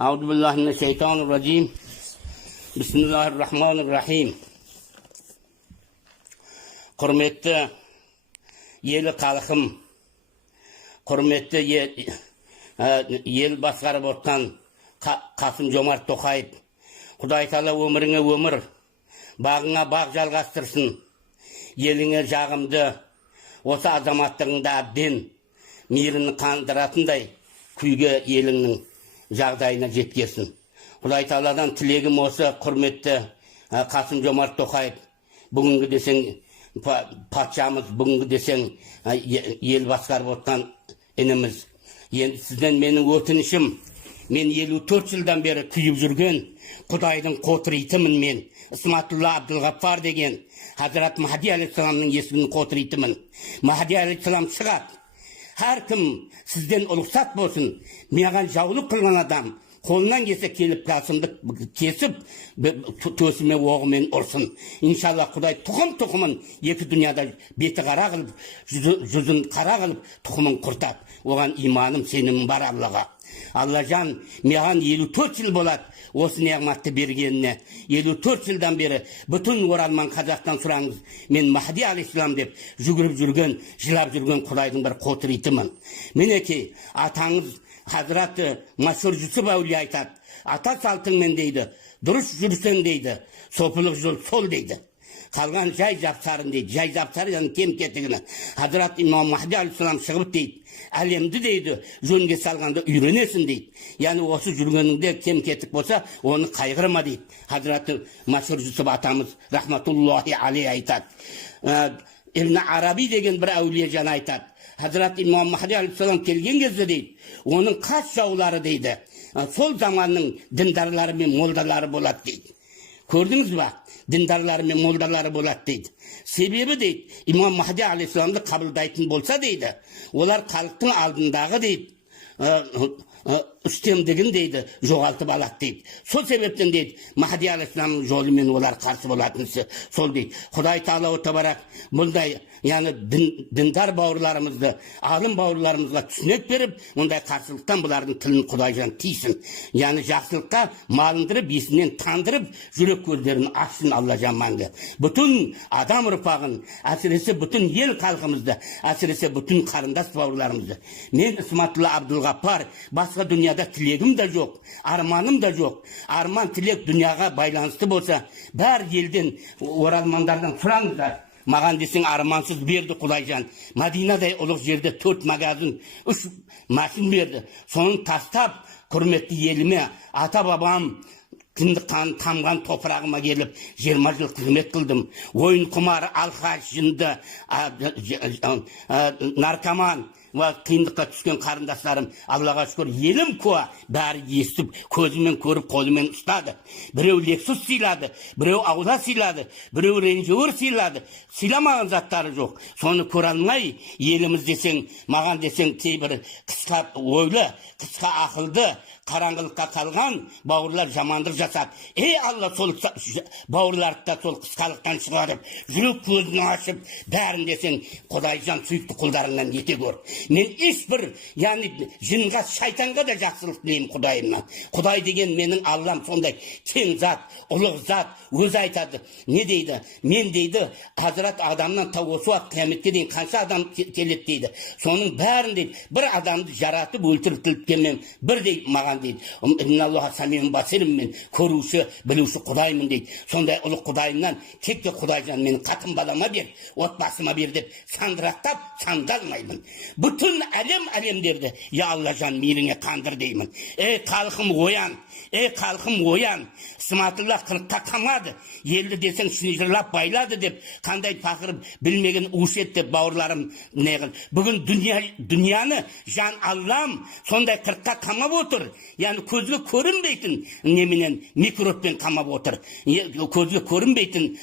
Ауду биллахи минаш шайтанир раджим. Бисмиллахир рахманир рахим. Құрметті елі халқым, құрметті ел басқарып отқан Қасым Жомарт Тоқаев, Құдай Тағала өміріңе өмір, бағыңа бақ жалғастырсын. Еліңе жағымды, осы азаматтығыңда әбден мейірімді қандыратындай күйге еліңнің жағдайына жеткесін. Құдай Тағаладан тілегім осы. Құрметті Қасым Жомарт Тоқаев, бүгінгі десең патшамыз, бүгінгі десең ел басқарып отқан ініміз. Енді сізден менің өтінішім, мен 54 жылдан бері күйіп жүрген Құдайдың қотыритымын мен. Исматулла Абдылғаппар деген Хазірет Махди алейхисаламның есімін қотыритымын. Махди алейхисалам шығады. Әркім сізден ұлықсат болсын, маған жаулық қылған адам қолынан кесе келіп Қасымды кесіп, төсіме оғымен ұрсын. Иншалла Құдай тұқым-тұқымын екі дүнияда беті қара қылып, жүзін қара қылып, тұқымын құртап. Оған иманым, сенімім бар Аллаға. Алла жан, маған 54 жыл болады осы неғматты бергеніне. 54 жылдан бері бүтін оралман Қазақстан сұраңыз. Мен Махди алейхиссалам деп жүгіріп жүрген, жылап жүрген Құдайдың бір қотыритымын. Мінекей, атаңыз Хазіреті Машһүр Жүсіп әулие айтады. Ата салтыңмен дейді, дұрыс жүрсең дейді, сопылық жол сол дейді. Қалған жай жапсарын дейді. Жай жапсары яғни кем кетігіні. Хазірет имам Махди алейхиссалам шығып дейді, әлемді дейді, жөнге салғанда үйренесің дейді. Яғни осы жүргеніңде кем кетік болса, оны қайғырма дейді. Хазіреті Машһүр Жүсіп атамыз рахматуллахи алейхи айтады. Ибн Араби деген бір әулие жан айтады. Хазірет имам Махди алейхиссалам келген кезде дейді, оның қас жаулары дейді, сол заманның діндарлары мен молдалары болады дейді. Көрдіңіз ба? Діндарлары мен молдалары болады дейді. Себебі дейді, имам Махди алейхиссаламды қабылдайтын болса дейді, олар халықтың алдындағы дейді, үстемдігін дейді, жоғалтып алады дейді. Сол себептен дейді, Махди алейхиссаламның жолымен олар қарсы болатынысы сол дейді. Құдай Тағала отабарақ мұндай, яғни діндар бауырларымызды, алым бауырларымызға түсінік беріп, ондай қарсылықтан бұлардың тілін Құдай жан тиісін. Яғни жақсылыққа малындырып, есінен тандырып, жүрек көздерін ашсын Алла жан мәңгі. Бүтін адам ұрпағын, әсіресе бүтін ел халқымызды, әсіресе бүтін қарындас бауырларымызды. Мен Исматулла Абдылғаппар, басқа дүнияда тілегім де жоқ, арманым да жоқ. Арман тілек дүнияға байланысты болса, бәр елден оралмандардан сұраңыздар. Маған десең армансыз берді Құдай жан. Мадинадай ұлық жерде 4 магазин, 3 машин берді. Соның тастап, құрметті еліме, ата бабам қиындықтан тамған топырағыма келіп 20 жыл қызмет қылдым. Ойын құмар, алқаш, жынды, наркоман, қиындыққа түскен қарындастарым, Аллаға шүкір, елім куә, бәрі естіп, көзімен көріп, қолымен ұстады. Біреу Лексус сыйлады, біреу аула сыйлады, біреу ренжеуір сыйлады. Сыйламаған заттары жоқ. Соны көре алмай, еліміз десең, маған десең, кейбір қысқа ойлы, қысқа ақылды, қараңғылыққа қалған бауырлар жамандық жасап, Алла сол бауырларды сол қысқалықтан шығарып, жүрек көзін ашып, бәрін десең, Құдай жан сүйікті құлдарыңнан ете көр. Мен ешбір, яғни жынға, шайтанға да жақсылық тілеймін Құдайымнан. Құдай деген менің Аллам сондай кең зат, ұлық зат, өзі айтады. Не дейді? Мен дейді, Хазірет адамнан тау осы уақыт қияметке дейін қанша адам келеді дейді. Соның бәрін дейді, бір адамды жаратып өлтіріп келмем, бірдей маған дейді. Инналлаха самиун басирун, мен көруші, білуші Құдаймын дейді. Сондай ұлық Құдайымнан текте Құдай жан мені қатын балама бер, отбасыма бер деп сандырақтап сандалмаймын. Бүтін әлемдерді, я Алла жан мейіріңе қандыр деймін. Халқым оян, халқым оян. Исматулла 40-қа қамады, елді десең шынжырлап байлады деп, қандай пақырып білмеген ушет деп бауырларым неғыл. Бүгін дүнияны жан Аллам сондай 40-қа қамап отыр. Яғни көзге көрінбейтін неменен микробпен қамап отыр. Көзге көрінбейтін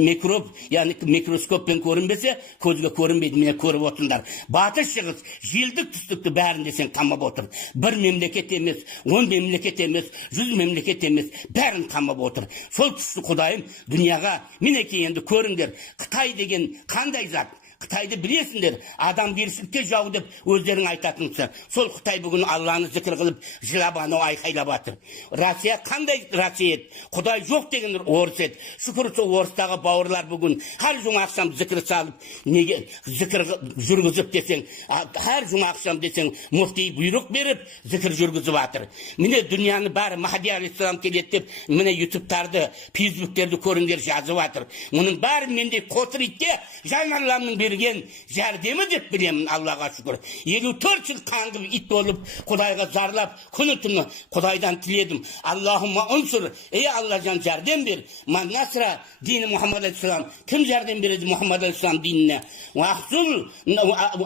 микроб, яғни микроскоппен көрінбесе, көзге көрінбейтін, мені көріп отырыңдар. Батыс шығыс, желдік түстікті бәрін десең қамап отыр. Бір мемлекет емес, 10 мемлекет емес, 100 мемлекет емес, бәрін қамап отыр. Сол күшті Құдайым дүнияға, мінекей енді көріңдер, Қытай деген қандай зат? Қытайды білесіңдер, адамгершілікке жау деп өздерің айтатынсыздар. Сол Қытай бүгін Алланы зікір қылып, жылап анау айқайлап жатыр. Россия қандай Россия еді? Құдай жоқ деген орыс еді. Шүкір сол орыстағы бауырлар бүгін әр жұма ақшам зікір салып, неге зікір жүргізіп десең, әр жұма ақшам десең, муфти бұйрық беріп, зікір жүргізіп жатыр. Міне дүнияны бәрі Махди алейхиссалам келеді деп, міне ютубтарды, фейсбуктерді көріңдер жазып жатыр. Мұның бәрі менде қотыритте жан Алланың берген жәрдемі деп білемін, Аллаға шүкір. 54 жыл қаңғып ит болып, Құдайға зарлап, күні түні Құдайдан тіледім. Аллахумма унсур, ей Алла жан жәрдем бер. Ман насра дini Muhammed Aleyhisselam. Kim жәрдем береді Muhammed Aleyhisselam dinine? Вахзул,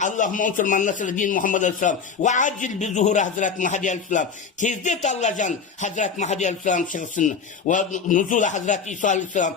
Аллахумма унсур ман насра дини Muhammed Aleyhisselam. Ваджил би зухура Hazret Mahdi Aleyhisselam. Тездет Алла жан Hazret Mahdi Aleyhisselam шығысын. Нузула Hazret İsa Aleyhisselam.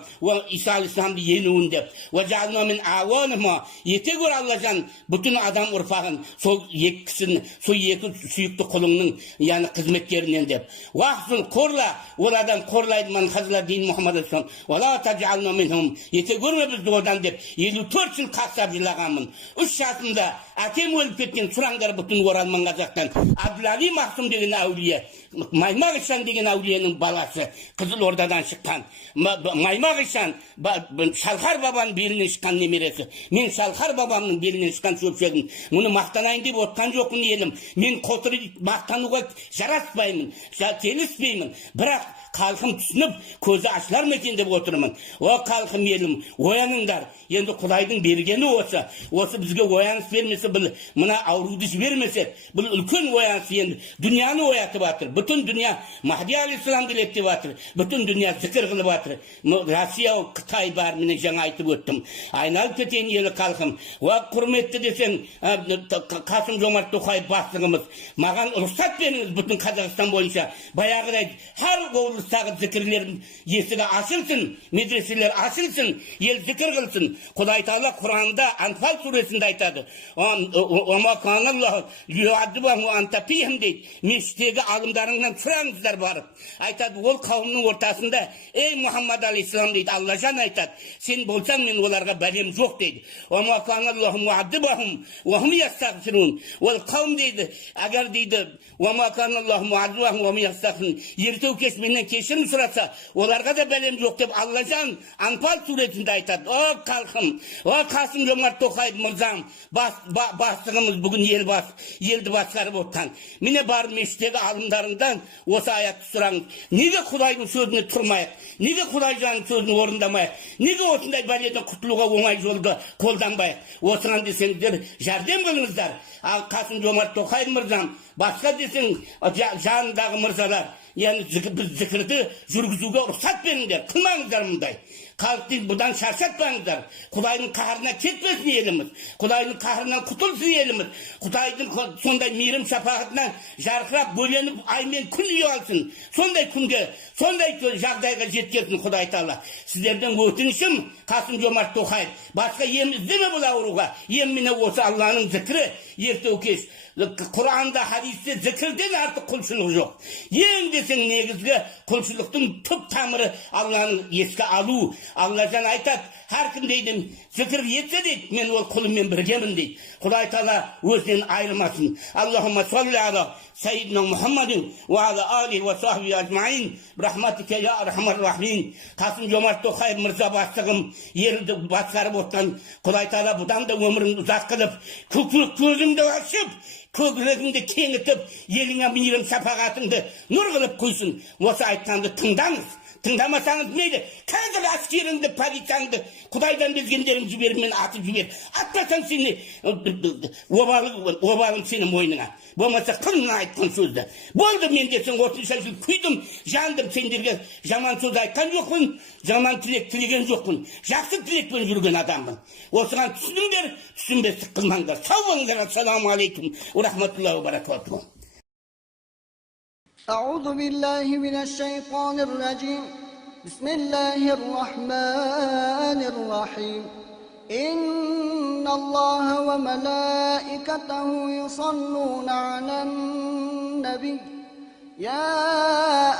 İsa Aleyhisselamды енуін деп. Ваджална мин ауаныма. Ете көр Алла жан бүтін адам ұрпағын сол екі кісін, сол екі сүйікті құлыңның яғни қызметкерінен деп. Вахзул қорла, ол адам қорлайды ман Hazret dini Muhammed Aleyhisselam. Вала тажална минхум. Ете көрме бізді одан деп 54 жыл қақсап жылағанмын. 3 жасымда әкем өліп кеткен, сұраңдар бүтін Оралман қазақтан. Абдулали Мақсым деген әулие, Маймақ Ишан деген әулиенің баласы, Қызылордадан шыққан. Маймақ Ишан Шалқар бабаның белінен шыққан немересі. Мен Шалқар бабамның белінен шыққан шөпшегім. Мұны мақтанайын деп отқан жоқпын елім. Мен қотыры мақтануға жараспаймын, келіспеймін. Бірақ халқым түсініп, көзі ашылар ма екен деп отырмын. О халқым елім, ояныңдар. Енді Құдайдың бергені осы. Осы бізге ояныс бермесе, бұл мына ауруды жібермесе, бұл үлкен ояныс енді дүнияны оятып жатыр. Бүтін дүния Махди алейхиссалам келеді деп жатыр. Бүтін дүния зікір қылып жатыр. Россия, Қытай бар, міне жаңа айтып өттім. Айналып кетейін елі халқым. О құрметті десең, Қасым Жомарт Тоқаев бастығымыз, маған рұқсат беріңіз бүтін Қазақстан бойынша. Баяғыдай әр облыстағы зікірлердің есігі ашылсын, медреселер ашылсын, ел зікір қылсын. Құдай Тағала Құранда Анфал сүресінде айтады. Мешіттегі алымдарыңнан сұраңыздар барып. Айтады, ол қауымның ортасында, ей Мұхаммад алейхиссалам дейді, Алла жан айтады, сен болсаң мен оларға бәлем жоқ дейді. Ол қауым дейді, әгер дейді, ертеу кеш менен кешірім сұраса, оларға да бәлем жоқ деп Алла жан Анфал сүресінде айтады. О халқым, о Қасым Жомарт Тоқаев мырзам, бастығымыз бүгін елді басқарып отқан. Міне бар мешіттегі алымдарыңдан осы аятты сұраңыз. Неге Құдайдың сөзіне тұрмайық? Неге Құдай жанның сөзін орындамайық? Неге осындай бәледен құтылуға оңай жолды қолданбайық? Осыған десеңіздер, жәрдем қылыңыздар. Ал Қасым Жомарт Тоқаев мырзам, басқа десең жанындағы мырзалар, яғни біз зікірді жүргізуге рұқсат беріңдер, қылмаңыздар мұндай. Халықты бұдан шаршатпаңыздар. Құдайдың қаһарына кетпесін еліміз. Құдайдың қаһарынан құтылсын еліміз. Құдайдың сондай мейірім шапағатынан жарқырап бөленіп аймен күн ұялсын. Сондай күнге, сондай жағдайға жеткесін Құдай Тағала. Сіздерден өтінішім, Қасым Жомарт Тоқаев, басқа ем іздеме бұл ауруға. Ем міне осы Алланың зікірі, ертеу кеш. Құранда, хадисте зікірден артық құлшылық жоқ. Ең десең негізгі құлшылықтың түп тамыры Алланың еске алу. Алла жан айтады, әр кім дейді, зікір етсе дейді, мен ол құлыммен біргемін дейді. Құдай Тағала өзінен айырмасын. Аллахумма салли ала Sayyidina Muhammedin ve ala alihi ve sahbihi ecmaîn rahmetike ya erhamer rahimin. Қасым Жомарт Тоқаев мырза бастығым, елді басқарып отқан Құдай Тағала бұдан да өміріңді ұзақ қылып, көзіңді ашып, көкірегіңді кеңітіп, еліңе мейірім шапағатыңды нұр қылып қойсын. Осы айтқанды тыңдаңыз. Тыңдамасаңыз мейлі, қазір әскеріңді, полицияңды Құдайдан безгендерің жібер, мен атып жібер. Атпасаң сені, обалың сені мойныңа. Болмаса қылына айтқан сөзді. Болды мен десің, 30 жыл күйдім, жандым, сендерге жаман сөз айтқан жоқпын, жаман тілек тілеген жоқпын. Жақсы тілекпен жүрген адаммын. Осыған түсініңдер, түсінбестік қылмаңдар. Сау болыңдар. Ассаламу алейкум ва рахматуллахи ва баракатуху. أعوذ بالله من الشيطان الرجيم بسم الله الرحمن الرحيم إن الله وملائكته يصلون على النبي يا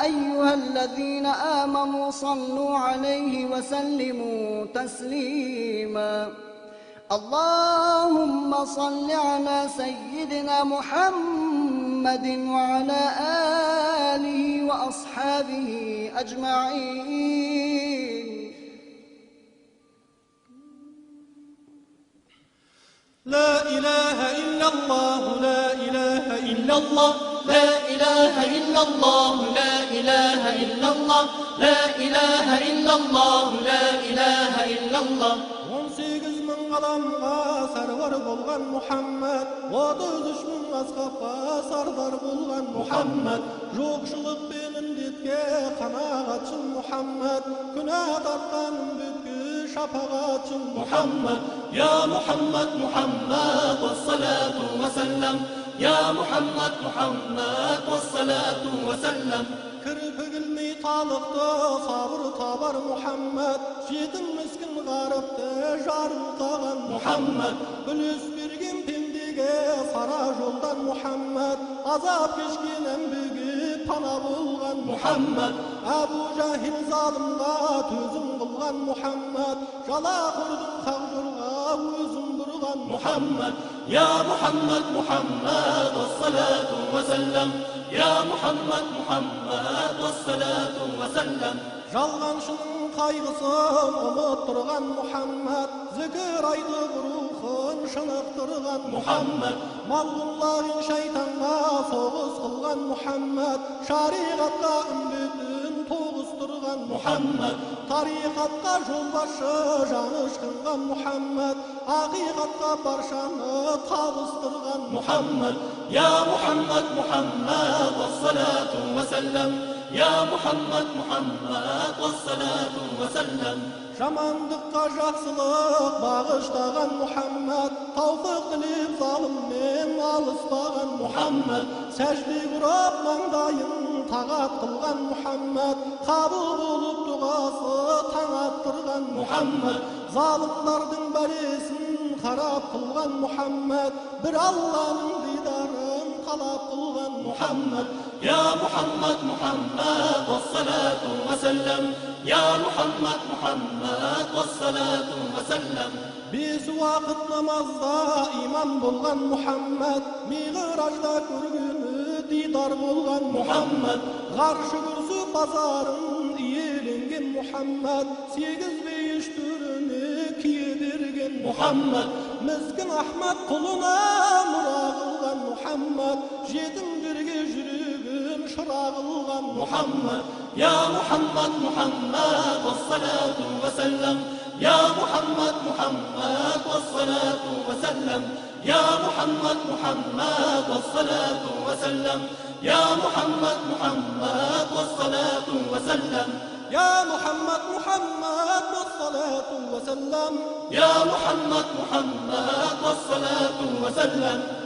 أيها الذين آمنوا صلوا عليه وسلموا تسليما اللهم صل على سيدنا محمد وعلى آله وأصحابه أجمعين. لا إله إلا الله لا إله إلا الله لا إله إلا الله لا إله إلا الله لا إله إلا الله لا إله إلا الله 18 мың ғаламға сарвар болған Мұхаммад 33 мың асқапқа сардар болған Мұхаммад жоқшылық пен індетке қанағатшыл Мұхаммад күнә тартқан үмбетке шапағатшыл Мұхаммад Я Мұхаммад Мұхаммад уассалату уассалам Я Мұхаммад Мұхаммад уассалату уассалам кірпігілмей талықты сабыр табар Мұхаммад жетім міскін ғарыпты жарылтаған Мұхаммад бүліс берген пендеге сара жолдан Мұхаммад азап кешкен әмбеге пана болған Мұхаммад Әбу Жахил залымға төзім қылған Мұхаммад жалақұрдың қақ жолға өзін бұрған Мұхаммад Я Мұхаммад Мұхаммад уассалату уассалам Я Мұхаммад Мұхаммад уассалату уассалам жалғаншының қайғысын ұмыттырған Мұхаммад зікір айтып рухын шынықтырған Мұхаммад малғұнлағын шайтанға соғыс қылған Мұхаммад шариғатқа үмбетін тоғыстырған Мұхаммад тариқатқа жолбашы жаны ышқынған Мұхаммад ақиқатқа баршаны табыстырған Мұхаммад Я Мұхаммад Мұхаммад уассалату уассалам Я Мұхаммад Мұхаммад уассалату уассалам жамандыққа жақсылық бағыштаған Мұхаммад тауфиқ тілеп залыммен алыспаған Мұхаммад сәжде құрап маңдайын тағат қылған Мұхаммад қабыл болып дұғасы таң аттырған Мұхаммад залымдардың бәлесін қарап қылған Мұхаммад бір Алланың дидарын талап қылған Мұхаммад Я Мұхаммад Мұхаммад уассалату уассалам Я Мұхаммад Мұхаммад уассалату уассалам бес уақыт намазда имам болған Мұхаммад миғражда көргені дидар болған Мұхаммад ғаршы күрсі базарын иеленген Мұхаммад 8 бейіш түріне кие берген Мұхаммад мізгін Ахмет құлына мұра қылған Мұхаммад жетімдерге жүрегін шыра қылған Мұхаммад Я Мұхаммад Мұхаммад уассалату уассалам Я Мұхаммад Мұхаммад уассалату уассалам Я Мұхаммад Мұхаммад уассалату уассалам Я Мұхаммад Мұхаммад уассалату уассалам يا محمد محمد والصلاة وسلم يا محمد محمد والصلاة وسلم